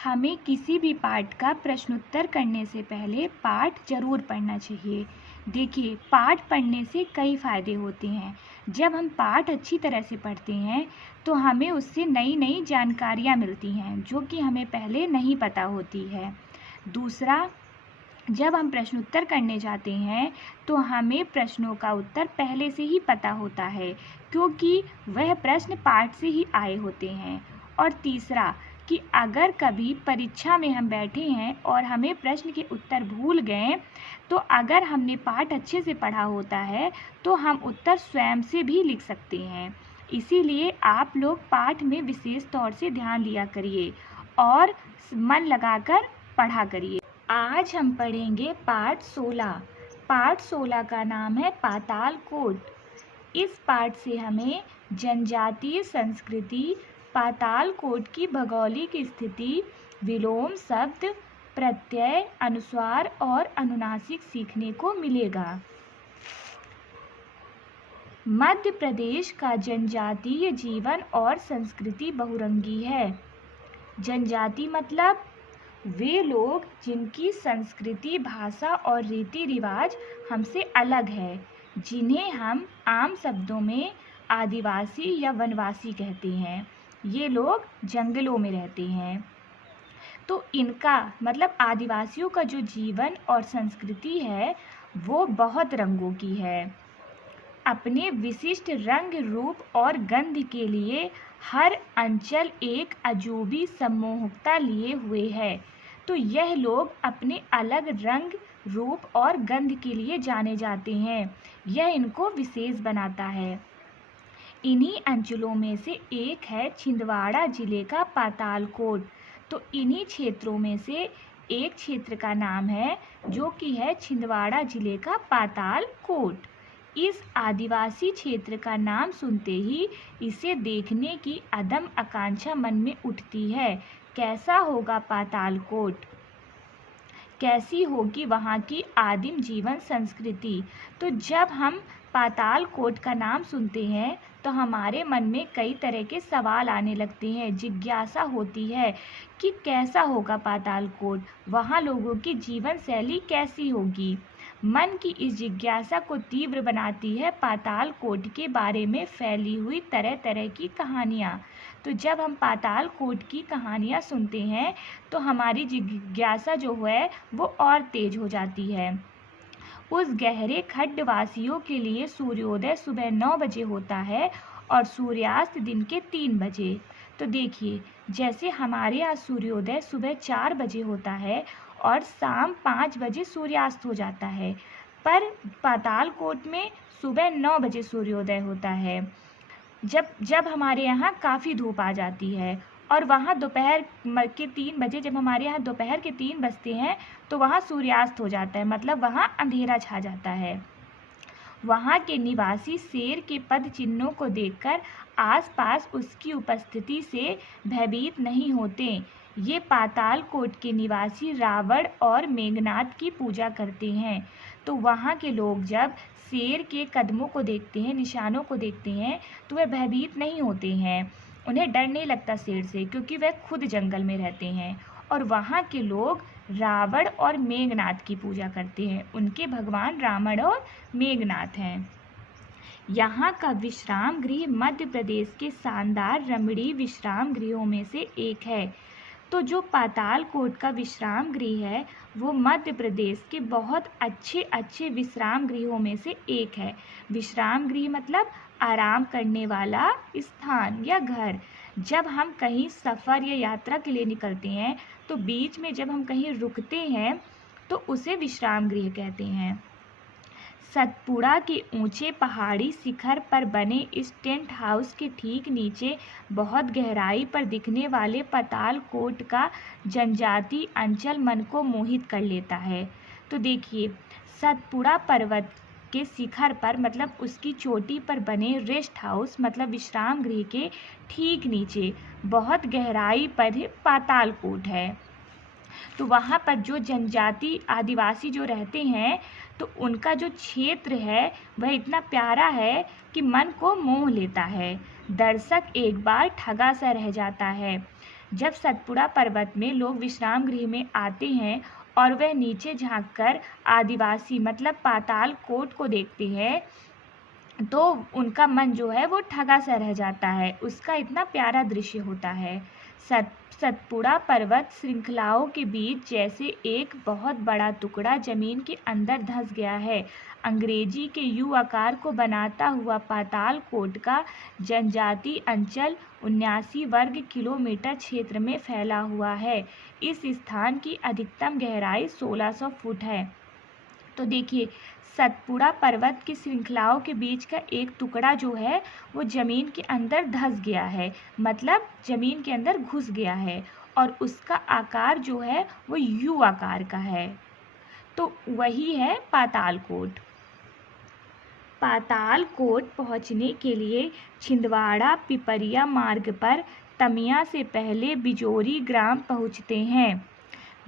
हमें किसी भी पाठ का प्रश्नोत्तर करने से पहले पाठ ज़रूर पढ़ना चाहिए। देखिए, पाठ पढ़ने से कई फ़ायदे होते हैं। जब हम पाठ अच्छी तरह से पढ़ते हैं तो हमें उससे नई नई जानकारियाँ मिलती हैं जो कि हमें पहले नहीं पता होती है। दूसरा, जब हम प्रश्नोत्तर करने जाते हैं तो हमें प्रश्नों का उत्तर पहले से ही पता होता है, क्योंकि वह प्रश्न पाठ से ही आए होते हैं। और तीसरा, कि अगर कभी परीक्षा में हम बैठे हैं और हमें प्रश्न के उत्तर भूल गए, तो अगर हमने पाठ अच्छे से पढ़ा होता है तो हम उत्तर स्वयं से भी लिख सकते हैं। इसीलिए आप लोग पाठ में विशेष तौर से ध्यान दिया करिए और मन लगाकर पढ़ा करिए। आज हम पढ़ेंगे पाठ 16। पाठ 16 का नाम है पाताल कोट। इस पाठ से हमें जनजातीय संस्कृति, पाताल कोट की भौगोलिक स्थिति, विलोम शब्द, प्रत्यय, अनुस्वार और अनुनासिक सीखने को मिलेगा। मध्य प्रदेश का जनजातीय जीवन और संस्कृति बहुरंगी है। जनजाति मतलब वे लोग जिनकी संस्कृति, भाषा और रीति रिवाज हमसे अलग है, जिन्हें हम आम शब्दों में आदिवासी या वनवासी कहते हैं। ये लोग जंगलों में रहते हैं। तो इनका मतलब आदिवासियों का जो जीवन और संस्कृति है वो बहुत रंगों की है। अपने विशिष्ट रंग, रूप और गंध के लिए हर अंचल एक अजूबी सम्मोहकता लिए हुए है। तो यह लोग अपने अलग रंग, रूप और गंध के लिए जाने जाते हैं। यह इनको विशेष बनाता है। इन्हीं अंचलों में से एक है छिंदवाड़ा जिले का पातालकोट। तो इन्हीं क्षेत्रों में से एक क्षेत्र का नाम है जो कि है छिंदवाड़ा जिले का पातालकोट। इस आदिवासी क्षेत्र का नाम सुनते ही इसे देखने की अदम आकांक्षा मन में उठती है। कैसा होगा पातालकोट, कैसी होगी वहाँ की आदिम जीवन संस्कृति। तो जब हम पातालकोट का नाम सुनते हैं तो हमारे मन में कई तरह के सवाल आने लगते हैं, जिज्ञासा होती है कि कैसा होगा पातालकोट, वहाँ लोगों की जीवन शैली कैसी होगी। मन की इस जिज्ञासा को तीव्र बनाती है पातालकोट के बारे में फैली हुई तरह तरह की कहानियाँ। तो जब हम पातालकोट की कहानियाँ सुनते हैं तो हमारी जिज्ञासा जो है वो और तेज हो जाती है। उस गहरे खड्डवासियों के लिए सूर्योदय सुबह 9 बजे होता है और सूर्यास्त दिन के 3 बजे। तो देखिए, जैसे हमारे यहाँ सूर्योदय सुबह 4 बजे होता है और शाम 5 बजे सूर्यास्त हो जाता है, पर पातालकोट में सुबह 9 बजे सूर्योदय होता है। जब हमारे यहाँ काफ़ी धूप आ जाती है और वहाँ दोपहर के 3 बजे, जब हमारे यहाँ दोपहर के 3 बजते हैं तो वहाँ सूर्यास्त हो जाता है, मतलब वहाँ अंधेरा छा जाता है। वहाँ के निवासी शेर के पद चिन्हों को देखकर आसपास उसकी उपस्थिति से भयभीत नहीं होते। ये पातालकोट के निवासी रावण और मेघनाथ की पूजा करते हैं। तो वहाँ के लोग जब शेर के कदमों को देखते हैं, निशानों को देखते हैं, तो वह भयभीत नहीं होते हैं। उन्हें डर नहीं लगता शेर से, क्योंकि वह खुद जंगल में रहते हैं। और वहाँ के लोग रावण और मेघनाथ की पूजा करते हैं। उनके भगवान रावण और मेघनाथ हैं। यहाँ का विश्राम गृह मध्य प्रदेश के शानदार रमणीय विश्राम गृहों में से एक है। तो जो पातालकोट का विश्राम गृह है वो मध्य प्रदेश के बहुत अच्छे अच्छे विश्राम गृहों में से एक है। विश्राम गृह मतलब आराम करने वाला स्थान या घर। जब हम कहीं सफ़र या यात्रा के लिए निकलते हैं तो बीच में जब हम कहीं रुकते हैं तो उसे विश्राम गृह कहते हैं। सतपुड़ा के ऊंचे पहाड़ी शिखर पर बने इस टेंट हाउस के ठीक नीचे बहुत गहराई पर दिखने वाले पातालकोट का जनजाति अंचल मन को मोहित कर लेता है। तो देखिए, सतपुड़ा पर्वत के शिखर पर मतलब उसकी चोटी पर बने रेस्ट हाउस मतलब विश्राम गृह के ठीक नीचे बहुत गहराई पर पातालकोट है। तो वहाँ पर जो जनजाति आदिवासी जो रहते हैं तो उनका जो क्षेत्र है वह इतना प्यारा है कि मन को मोह लेता है। दर्शक एक बार ठगा सा रह जाता है। जब सतपुड़ा पर्वत में लोग विश्राम गृह में आते हैं और वह नीचे झांककर आदिवासी मतलब पाताल कोट को देखते हैं तो उनका मन जो है वो ठगा सा रह जाता है। उसका इतना प्यारा दृश्य होता है। सतपुड़ा पर्वत श्रृंखलाओं के बीच जैसे एक बहुत बड़ा टुकड़ा जमीन के अंदर धंस गया है। अंग्रेजी के यू आकार को बनाता हुआ पाताल कोट का जनजाति अंचल 79 वर्ग किलोमीटर क्षेत्र में फैला हुआ है। इस स्थान की अधिकतम गहराई 1600 फुट है। तो देखिए, सतपुड़ा पर्वत की श्रृंखलाओं के बीच का एक टुकड़ा जो है वो जमीन के अंदर धंस गया है, मतलब जमीन के अंदर घुस गया है और उसका आकार जो है वो यू आकार का है। तो वही है पातालकोट। पातालकोट पहुंचने के लिए छिंदवाड़ा पिपरिया मार्ग पर तमिया से पहले बिजोरी ग्राम पहुंचते हैं।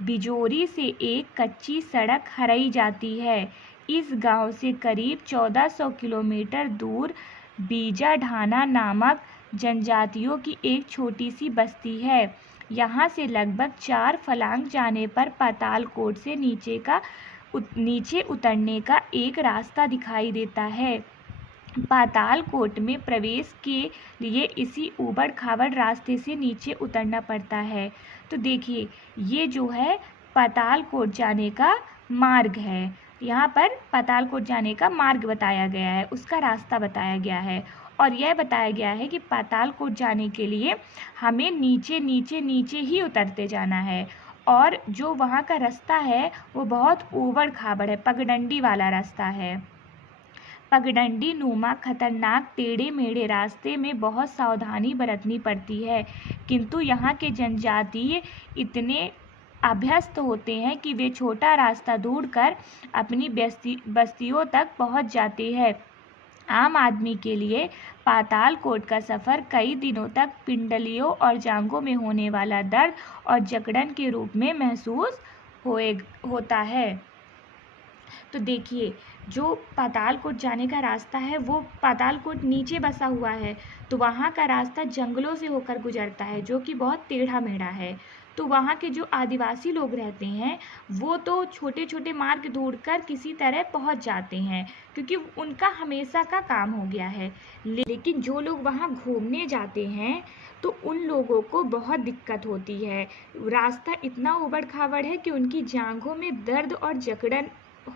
बिजोरी से एक कच्ची सड़क हराई जाती है। इस गांव से करीब 1400 किलोमीटर दूर बीजा ढाना नामक जनजातियों की एक छोटी सी बस्ती है। यहाँ से लगभग 4 फलांग जाने पर पातालकोट से नीचे उतरने का एक रास्ता दिखाई देता है। पातालकोट में प्रवेश के लिए इसी ऊबड़ खाबड़ रास्ते से नीचे उतरना पड़ता है। तो देखिए, ये जो है पातालकोट जाने का मार्ग है। यहाँ पर पातालकोट जाने का मार्ग बताया गया है, उसका रास्ता बताया गया है और यह बताया गया है कि पातालकोट जाने के लिए हमें नीचे नीचे नीचे ही उतरते जाना है और जो वहाँ का रास्ता है वो बहुत ऊबड़ खाबड़ है, पगडंडी वाला रास्ता है। पगडंडी नुमा खतरनाक टेढ़े मेढ़े रास्ते में बहुत सावधानी बरतनी पड़ती है, किंतु यहाँ के जनजातीय इतने अभ्यस्त होते हैं कि वे छोटा रास्ता ढूंढकर अपनी बस्तियों तक पहुँच जाते हैं। आम आदमी के लिए पातालकोट का सफ़र कई दिनों तक पिंडलियों और जांघों में होने वाला दर्द और जकड़न के रूप में महसूस होता है। तो देखिए, जो पातालकोट जाने का रास्ता है वो पातालकोट नीचे बसा हुआ है, तो वहाँ का रास्ता जंगलों से होकर गुजरता है जो कि बहुत टेढ़ा मेढ़ा है। तो वहाँ के जो आदिवासी लोग रहते हैं वो तो छोटे छोटे मार्ग ढूंढकर किसी तरह पहुँच जाते हैं, क्योंकि उनका हमेशा का काम हो गया है। लेकिन जो लोग वहाँ घूमने जाते हैं तो उन लोगों को बहुत दिक्कत होती है। रास्ता इतना ऊबड़ खाबड़ है कि उनकी जांघों में दर्द और जकड़न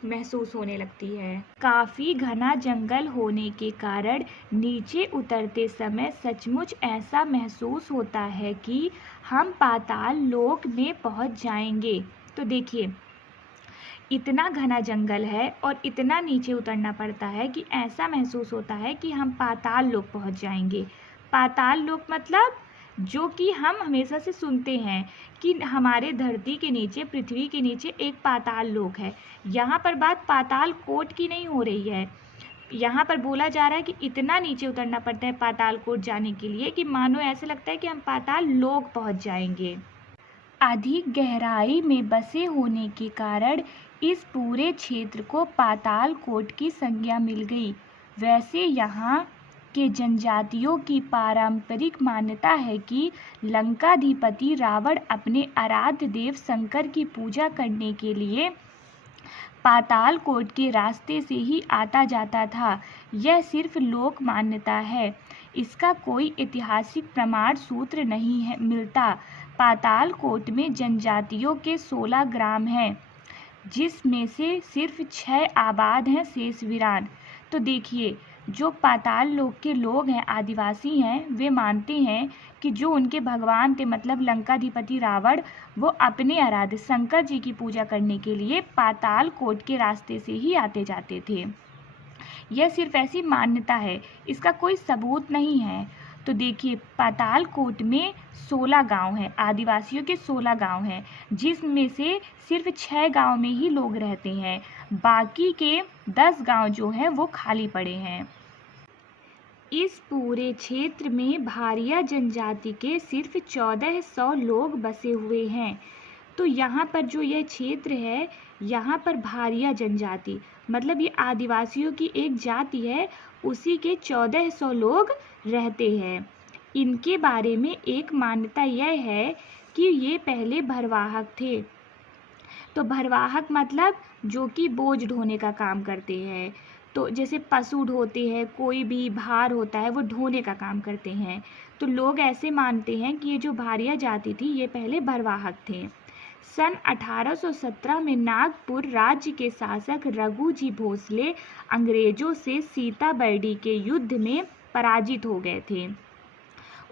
महसूस होने लगती है। काफी घना जंगल होने के कारण नीचे उतरते समय सचमुच ऐसा महसूस होता है कि हम पाताल लोक में पहुंच जाएंगे। तो देखिए, इतना घना जंगल है और इतना नीचे उतरना पड़ता है कि ऐसा महसूस होता है कि हम पाताल लोक पहुंच जाएंगे। पाताल लोक मतलब जो कि हम हमेशा से सुनते हैं कि हमारे धरती के नीचे, पृथ्वी के नीचे एक पाताल लोक है। यहाँ पर बात पातालकोट की नहीं हो रही है। यहाँ पर बोला जा रहा है कि इतना नीचे उतरना पड़ता है पातालकोट जाने के लिए कि मानो ऐसा लगता है कि हम पाताल लोक पहुँच जाएंगे। अधिक गहराई में बसे होने के कारण इस पूरे क्षेत्र को पातालकोट की संज्ञा मिल गई। वैसे यहाँ के जनजातियों की पारंपरिक मान्यता है कि लंकाधिपति रावण अपने आराध्य देव शंकर की पूजा करने के लिए पातालकोट के रास्ते से ही आता जाता था। यह सिर्फ लोक मान्यता है, इसका कोई ऐतिहासिक प्रमाण सूत्र नहीं मिलता। पातालकोट में जनजातियों के 16 ग्राम हैं, जिसमें से सिर्फ 6 आबाद हैं, शेष वीरान। तो देखिए, जो पाताल लोक के लोग हैं, आदिवासी हैं, वे मानते हैं कि जो उनके भगवान थे, मतलब लंकाधिपति रावण, वो अपने आराध्य शंकर जी की पूजा करने के लिए पातालकोट के रास्ते से ही आते जाते थे। यह सिर्फ ऐसी मान्यता है, इसका कोई सबूत नहीं है। तो देखिए, पातालकोट में 16 गांव हैं, आदिवासियों के 16 गांव हैं, जिसमें से सिर्फ 6 गांव में ही लोग रहते हैं। बाकी के 10 गांव जो हैं वो खाली पड़े हैं। इस पूरे क्षेत्र में भारिया जनजाति के सिर्फ 1400 लोग बसे हुए हैं। तो यहाँ पर जो यह क्षेत्र है, यहाँ पर भारिया जनजाति मतलब ये आदिवासियों की एक जाति है, उसी के 1400 लोग रहते हैं। इनके बारे में एक मान्यता यह है कि ये पहले भरवाहक थे। तो भरवाहक मतलब जो कि बोझ ढोने का काम करते हैं। तो जैसे पशु ढोते हैं, कोई भी भार होता है वो ढोने का काम करते हैं। तो लोग ऐसे मानते हैं कि ये जो भारिया जाति थी ये पहले भरवाहक थे। सन 1817 में नागपुर राज्य के शासक रघुजी भोसले अंग्रेजों से सीताबर्डी के युद्ध में पराजित हो गए थे।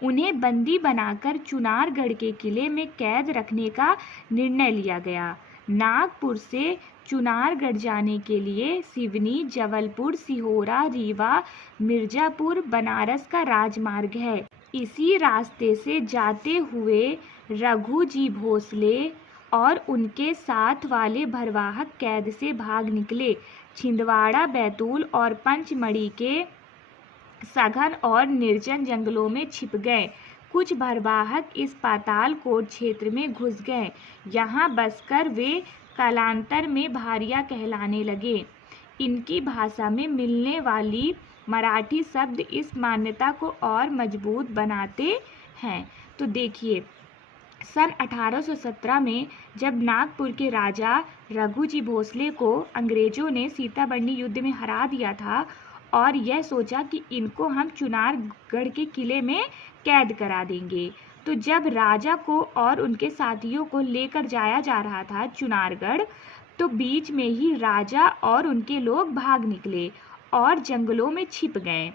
उन्हें बंदी बनाकर चुनारगढ़ के किले में कैद रखने का निर्णय लिया गया। नागपुर से चुनारगढ़ जाने के लिए सिवनी, जबलपुर, सिहोरा, रीवा, मिर्जापुर, बनारस का राजमार्ग है। इसी रास्ते से जाते हुए रघुजी भोसले और उनके साथ वाले भरवाहक कैद से भाग निकले। छिंदवाड़ा, बैतूल और पंचमढ़ी के सघन और निर्जन जंगलों में छिप गए। कुछ भरवाहक इस पातालकोट क्षेत्र में घुस गए। यहाँ बसकर वे कालांतर में भारिया कहलाने लगे। इनकी भाषा में मिलने वाली मराठी शब्द इस मान्यता को और मजबूत बनाते हैं। तो देखिए, सन 1817 में जब नागपुर के राजा रघुजी भोसले को अंग्रेजों ने सीताबर्डी युद्ध में हरा दिया था और यह सोचा कि इनको हम चुनारगढ़ के किले में कैद करा देंगे। तो जब राजा को और उनके साथियों को लेकर जाया जा रहा था चुनारगढ़, तो बीच में ही राजा और उनके लोग भाग निकले और जंगलों में छिप गए।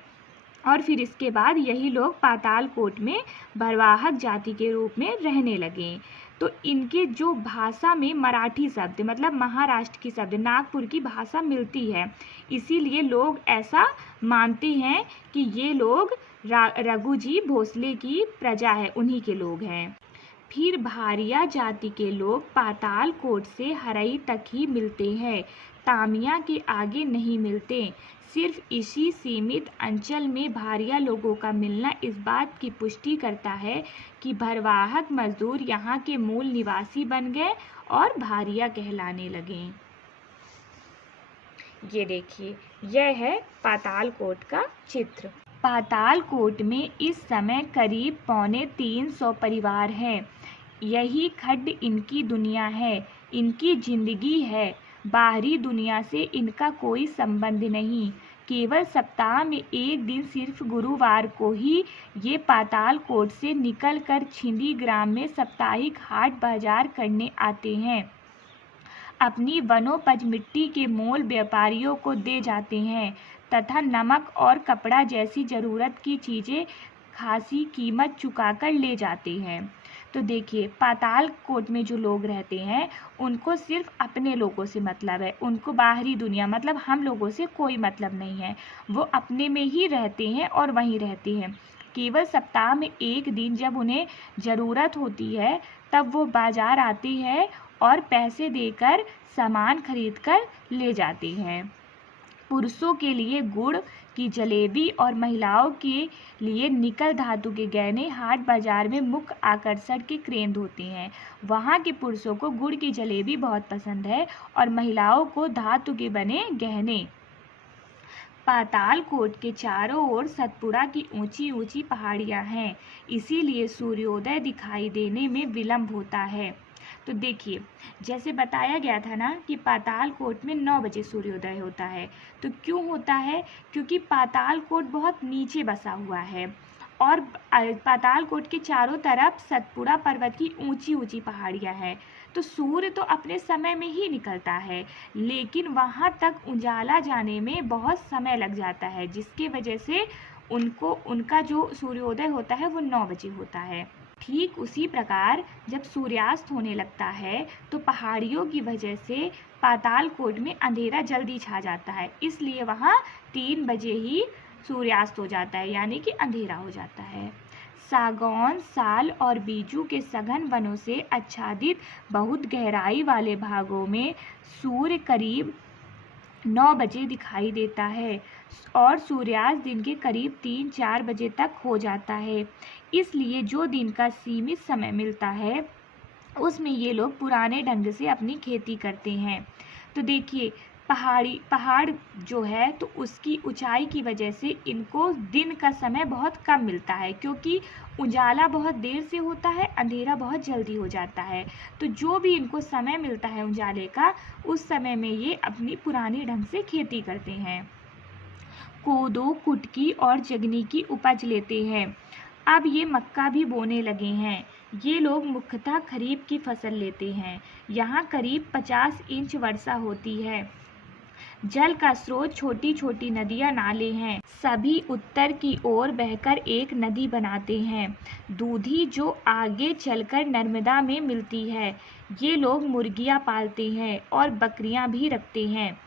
और फिर इसके बाद यही लोग पातालकोट में भरवाहक जाति के रूप में रहने लगे। तो इनके जो भाषा में मराठी शब्द मतलब महाराष्ट्र की शब्द नागपुर की भाषा मिलती है, इसीलिए लोग ऐसा मानते हैं कि ये लोग रघुजी भोसले की प्रजा है, उन्हीं के लोग हैं। फिर भारिया जाति के लोग पातालकोट से हरई तक ही मिलते हैं, तामिया के आगे नहीं मिलते। सिर्फ इसी सीमित अंचल में भारिया लोगों का मिलना इस बात की पुष्टि करता है कि भरवाहक मजदूर यहाँ के मूल निवासी बन गए और भारिया कहलाने लगे। ये देखिए, यह है पातालकोट का चित्र। पातालकोट में इस समय करीब 250 परिवार हैं। यही खड्ड इनकी दुनिया है, इनकी जिंदगी है। बाहरी दुनिया से इनका कोई संबंध नहीं। केवल सप्ताह में एक दिन सिर्फ गुरुवार को ही ये पातालकोट से निकलकर छिंदी ग्राम में साप्ताहिक हाट बाजार करने आते हैं। अपनी वनोपज मिट्टी के मोल व्यापारियों को दे जाते हैं तथा नमक और कपड़ा जैसी ज़रूरत की चीज़ें खासी कीमत चुकाकर ले जाते हैं। तो देखिए, पातालकोट में जो लोग रहते हैं उनको सिर्फ अपने लोगों से मतलब है, उनको बाहरी दुनिया मतलब हम लोगों से कोई मतलब नहीं है। वो अपने में ही रहते हैं और वहीं रहते हैं। केवल सप्ताह में एक दिन जब उन्हें ज़रूरत होती है तब वो बाज़ार आते हैं और पैसे देकर सामान खरीद कर ले जाते हैं। पुरुषों के लिए गुड़ की जलेबी और महिलाओं के लिए निकल धातु के गहने हाट बाजार में मुख्य आकर्षण के केंद्र होते हैं। वहाँ के पुरुषों को गुड़ की जलेबी बहुत पसंद है और महिलाओं को धातु के बने गहने। पातालकोट के चारों ओर सतपुड़ा की ऊंची ऊंची पहाड़ियाँ हैं, इसीलिए सूर्योदय दिखाई देने में विलंब होता है। तो देखिए, जैसे बताया गया था ना कि पातालकोट में 9 बजे सूर्योदय होता है। तो क्यों होता है? क्योंकि पातालकोट बहुत नीचे बसा हुआ है और पातालकोट के चारों तरफ सतपुड़ा पर्वत की ऊंची ऊंची पहाड़ियाँ हैं। तो सूर्य तो अपने समय में ही निकलता है, लेकिन वहाँ तक उजाला जाने में बहुत समय लग जाता है, जिसकी वजह से उनका जो सूर्योदय होता है वो 9 बजे होता है। ठीक उसी प्रकार जब सूर्यास्त होने लगता है तो पहाड़ियों की वजह से पातालकोट में अंधेरा जल्दी छा जाता है, इसलिए वहाँ 3 बजे ही सूर्यास्त हो जाता है, यानी कि अंधेरा हो जाता है। सागौन, साल और बीजू के सघन वनों से आच्छादित बहुत गहराई वाले भागों में सूर्य करीब 9 बजे दिखाई देता है और सूर्यास्त दिन के करीब 3-4 बजे तक हो जाता है। इसलिए जो दिन का सीमित समय मिलता है उसमें ये लोग पुराने ढंग से अपनी खेती करते हैं। तो देखिए, पहाड़ जो है तो उसकी ऊंचाई की वजह से इनको दिन का समय बहुत कम मिलता है, क्योंकि उजाला बहुत देर से होता है, अंधेरा बहुत जल्दी हो जाता है। तो जो भी इनको समय मिलता है उजाले का, उस समय में ये अपनी पुरानी ढंग से खेती करते हैं। कोदो, कुटकी और जगनी की उपज लेते हैं। अब ये मक्का भी बोने लगे हैं। ये लोग मुख्यतः खरीफ की फसल लेते हैं। यहाँ करीब 50 इंच वर्षा होती है। जल का स्रोत छोटी छोटी नदियाँ, नाले हैं। सभी उत्तर की ओर बहकर एक नदी बनाते हैं, दूधी, जो आगे चलकर नर्मदा में मिलती है। ये लोग मुर्गियाँ पालते हैं और बकरियाँ भी रखते हैं।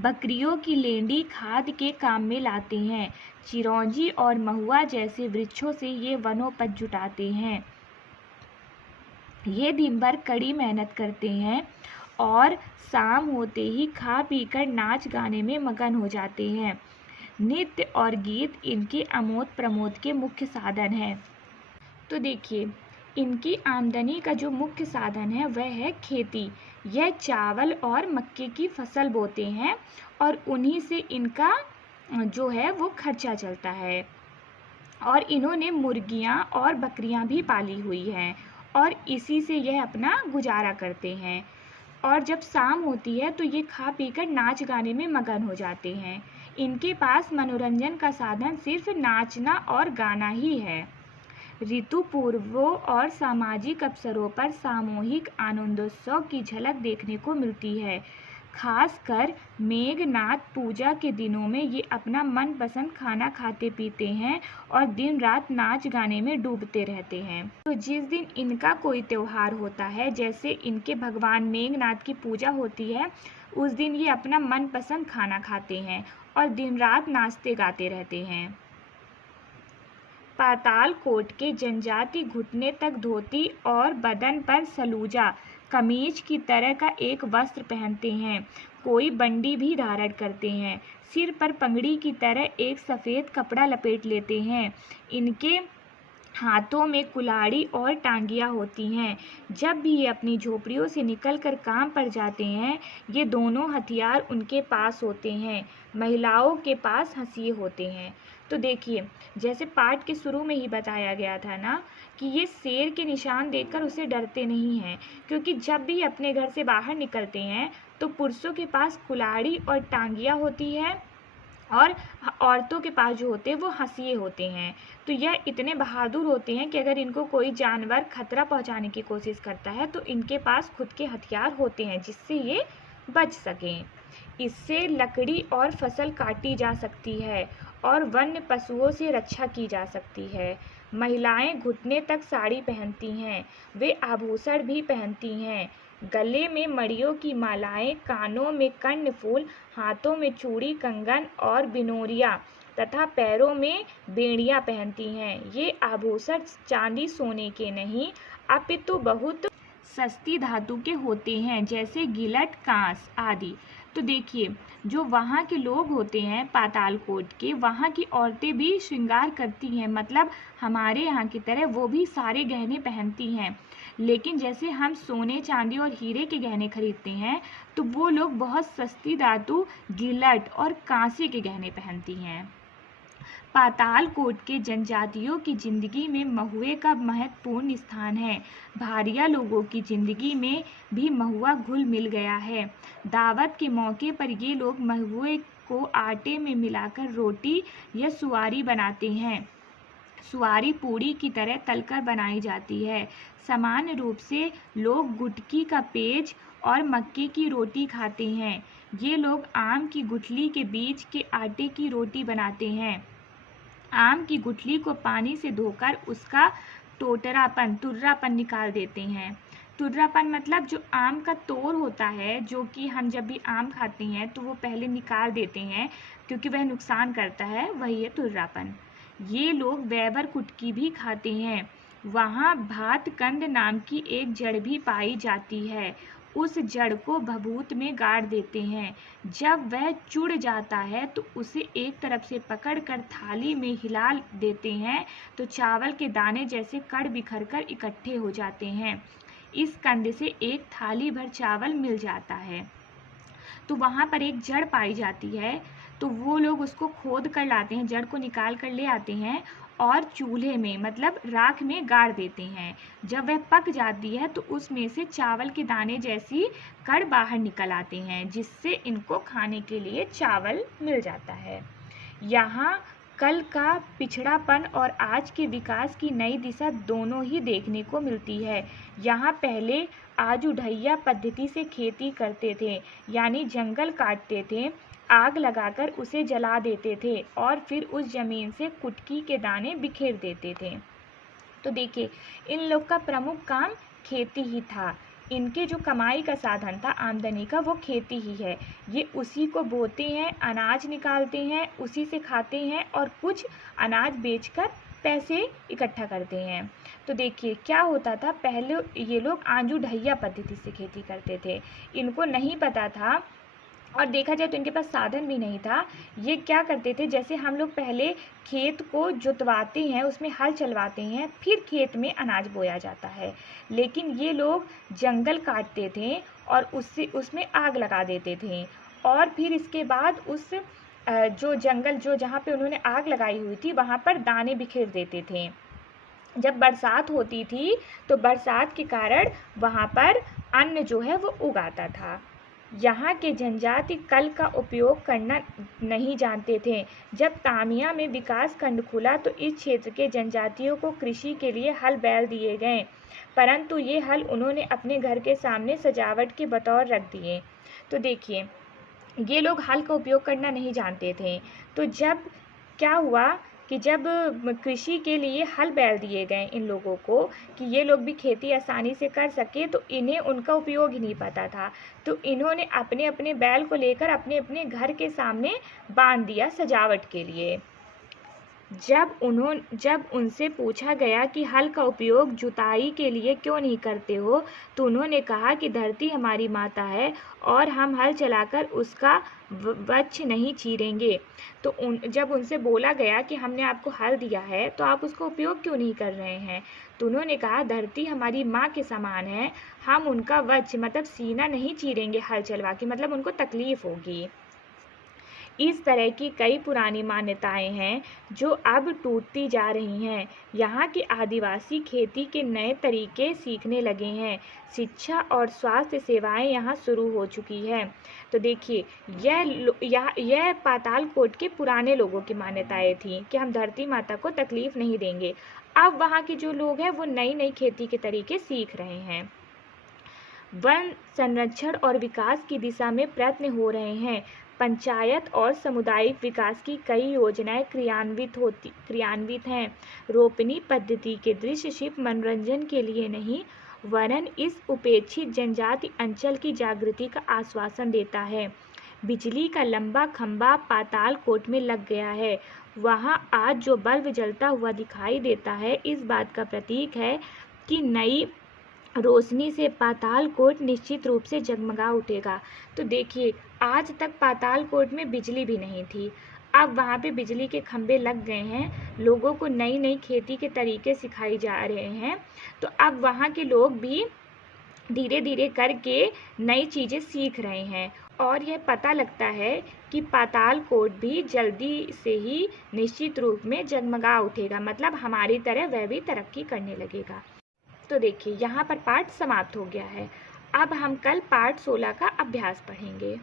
बकरियों की लेंडी खाद के काम में लाते हैं। चिरौंजी और महुआ जैसे वृक्षों से ये वनोपज जुटाते हैं। ये दिन भर कड़ी मेहनत करते हैं और शाम होते ही खा पीकर नाच गाने में मगन हो जाते हैं। नृत्य और गीत इनके आमोद प्रमोद के मुख्य साधन हैं। तो देखिए, इनकी आमदनी का जो मुख्य साधन है वह है खेती। यह चावल और मक्के की फसल बोते हैं और उन्हीं से इनका जो है वो खर्चा चलता है। और इन्होंने मुर्गियाँ और बकरियाँ भी पाली हुई हैं और इसी से यह अपना गुजारा करते हैं। और जब शाम होती है तो ये खा पीकर नाच गाने में मगन हो जाते हैं। इनके पास मनोरंजन का साधन सिर्फ नाचना और गाना ही है। ऋतु पूर्वों और सामाजिक अवसरों पर सामूहिक आनंदोत्सव की झलक देखने को मिलती है। खासकर मेघनाथ पूजा के दिनों में ये अपना मनपसंद खाना खाते पीते हैं और दिन रात नाच गाने में डूबते रहते हैं। तो जिस दिन इनका कोई त्योहार होता है, जैसे इनके भगवान मेघनाथ की पूजा होती है, उस दिन ये अपना मनपसंद खाना खाते हैं और दिन रात नाचते गाते रहते हैं। पातालकोट के जनजाति घुटने तक धोती और बदन पर सलूजा, कमीज की तरह का एक वस्त्र पहनते हैं। कोई बंडी भी धारण करते हैं। सिर पर पगड़ी की तरह एक सफ़ेद कपड़ा लपेट लेते हैं। इनके हाथों में कुल्हाड़ी और टांगियाँ होती हैं। जब भी ये अपनी झोपड़ियों से निकलकर काम पर जाते हैं, ये दोनों हथियार उनके पास होते हैं। महिलाओं के पास हंसिए होते हैं। तो देखिए, जैसे पाठ के शुरू में ही बताया गया था ना कि ये शेर के निशान देखकर उसे डरते नहीं हैं, क्योंकि जब भी अपने घर से बाहर निकलते हैं तो पुरुषों के पास कुल्हाड़ी और टांगियाँ होती है और औरतों के पास जो होते हैं वो हंसिए होते हैं। तो यह इतने बहादुर होते हैं कि अगर इनको कोई जानवर खतरा पहुंचाने की कोशिश करता है तो इनके पास खुद के हथियार होते हैं जिससे ये बच सकें। इससे लकड़ी और फसल काटी जा सकती है और वन्य पशुओं से रक्षा की जा सकती है। महिलाएं घुटने तक साड़ी पहनती हैं। वे आभूषण भी पहनती हैं। गले में मड़ियों की मालाएं, कानों में कर्णफूल, हाथों में चूड़ी, कंगन और बिनोरियाँ तथा पैरों में बेड़ियाँ पहनती हैं। ये आभूषण चांदी सोने के नहीं अपितु बहुत सस्ती धातु के होते हैं, जैसे गिलट, कांस आदि। तो देखिए, जो वहाँ के लोग होते हैं पातालकोट के, वहाँ की औरतें भी श्रृंगार करती हैं, मतलब हमारे यहाँ की तरह वो भी सारे गहने पहनती हैं। लेकिन जैसे हम सोने, चांदी और हीरे के गहने खरीदते हैं, तो वो लोग बहुत सस्ती धातु गिलट और कांसे के गहने पहनती हैं। पातालकोट के जनजातियों की जिंदगी में महुए का महत्वपूर्ण स्थान है। भारिया लोगों की जिंदगी में भी महुआ घुल मिल गया है। दावत के मौके पर ये लोग महुए को आटे में मिलाकर रोटी या सुआरी बनाते हैं। सुआरी पूड़ी की तरह तलकर बनाई जाती है। सामान्य रूप से लोग गुटकी का पेज और मक्के की रोटी खाते हैं। ये लोग आम की गुठली के बीज के आटे की रोटी बनाते हैं। आम की गुठली को पानी से धोकर उसका तुर्रापन निकाल देते हैं। तुर्रापन मतलब जो आम का तोड़ होता है, जो कि हम जब भी आम खाते हैं तो वो पहले निकाल देते हैं क्योंकि वह नुकसान करता है, वही है तुर्रापन। ये लोग वैवर कुटकी भी खाते हैं। वहाँ भातकंद नाम की एक जड़ भी पाई जाती है। उस जड़ को भभूत में गाड़ देते हैं। जब वह चुड़ जाता है तो उसे एक तरफ से पकड़कर थाली में हिला देते हैं तो चावल के दाने जैसे कण बिखर कर इकट्ठे हो जाते हैं। इस कंद से एक थाली भर चावल मिल जाता है। तो वहाँ पर एक जड़ पाई जाती है, तो वो लोग उसको खोद कर लाते हैं, जड़ को निकाल कर ले आते हैं और चूल्हे में मतलब राख में गाड़ देते हैं। जब वह पक जाती है तो उसमें से चावल के दाने जैसी कण बाहर निकल आते हैं, जिससे इनको खाने के लिए चावल मिल जाता है। यहाँ कल का पिछड़ापन और आज के विकास की नई दिशा दोनों ही देखने को मिलती है। यहाँ पहले आजुढैया पद्धति से खेती करते थे, यानी जंगल काटते थे, आग लगाकर उसे जला देते थे और फिर उस जमीन से कुटकी के दाने बिखेर देते थे। तो देखिए, इन लोग का प्रमुख काम खेती ही था। इनके जो कमाई का साधन था आमदनी का, वो खेती ही है। ये उसी को बोते हैं, अनाज निकालते हैं, उसी से खाते हैं और कुछ अनाज बेचकर पैसे इकट्ठा करते हैं। तो देखिए क्या होता था, पहले ये लोग आजुढैया पद्धति से खेती करते थे। इनको नहीं पता था और देखा जाए तो इनके पास साधन भी नहीं था। ये क्या करते थे, जैसे हम लोग पहले खेत को जुतवाते हैं, उसमें हल चलवाते हैं, फिर खेत में अनाज बोया जाता है, लेकिन ये लोग जंगल काटते थे और उसमें आग लगा देते थे और फिर इसके बाद उस जो जंगल जो जहाँ पे उन्होंने आग लगाई हुई थी वहाँ पर दाने बिखेर देते थे। जब बरसात होती थी तो बरसात के कारण वहाँ पर अन्न जो है वो उगाता था। यहाँ के जनजाति कल का उपयोग करना नहीं जानते थे। जब तामिया में विकास खंड खुला तो इस क्षेत्र के जनजातियों को कृषि के लिए हल बैल दिए गए, परंतु ये हल उन्होंने अपने घर के सामने सजावट के बतौर रख दिए। तो देखिए, ये लोग हल का उपयोग करना नहीं जानते थे। तो जब क्या हुआ कि जब कृषि के लिए हल बैल दिए गए इन लोगों को कि ये लोग भी खेती आसानी से कर सके, तो इन्हें उनका उपयोग ही नहीं पता था। तो इन्होंने अपने अपने बैल को लेकर अपने अपने घर के सामने बांध दिया सजावट के लिए। जब उनसे पूछा गया कि हल का उपयोग जुताई के लिए क्यों नहीं करते हो, तो उन्होंने कहा कि धरती हमारी माता है और हम हल चलाकर उसका वृक्ष नहीं चीरेंगे। तो जब उनसे बोला गया कि हमने आपको हल दिया है तो आप उसका उपयोग क्यों नहीं कर रहे हैं, तो उन्होंने कहा धरती हमारी माँ के समान है, हम उनका वृक्ष मतलब सीना नहीं चीरेंगे हल चलवा के, मतलब उनको तकलीफ होगी। इस तरह की कई पुरानी मान्यताएं हैं जो अब टूटती जा रही हैं। यहाँ के आदिवासी खेती के नए तरीके सीखने लगे हैं। शिक्षा और स्वास्थ्य सेवाएं यहाँ शुरू हो चुकी हैं। तो देखिए, यह पातालकोट के पुराने लोगों की मान्यताएं थी कि हम धरती माता को तकलीफ नहीं देंगे। अब वहाँ के जो लोग हैं वो नई नई खेती के तरीके सीख रहे हैं। वन संरक्षण और विकास की दिशा में प्रयत्न हो रहे हैं। पंचायत और सामुदायिक विकास की कई योजनाएं क्रियान्वित हैं। रोपनी पद्धति के दृश्य सिर्फ मनोरंजन के लिए नहीं, वरन इस उपेक्षित जनजाति अंचल की जागृति का आश्वासन देता है। बिजली का लंबा खंभा पातालकोट में लग गया है। वहाँ आज जो बल्ब जलता हुआ दिखाई देता है, इस बात का प्रतीक है कि नई रोशनी से पातालकोट निश्चित रूप से जगमगा उठेगा। तो देखिए, आज तक पातालकोट में बिजली भी नहीं थी, अब वहाँ पे बिजली के खंभे लग गए हैं, लोगों को नई नई खेती के तरीके सिखाए जा रहे हैं। तो अब वहाँ के लोग भी धीरे धीरे करके नई चीज़ें सीख रहे हैं और यह पता लगता है कि पातालकोट भी जल्दी से ही निश्चित रूप में जगमगा उठेगा, मतलब हमारी तरह वह भी तरक्की करने लगेगा। तो देखिए, यहाँ पर पाठ समाप्त हो गया है। अब हम कल पाठ 16 का अभ्यास पढ़ेंगे।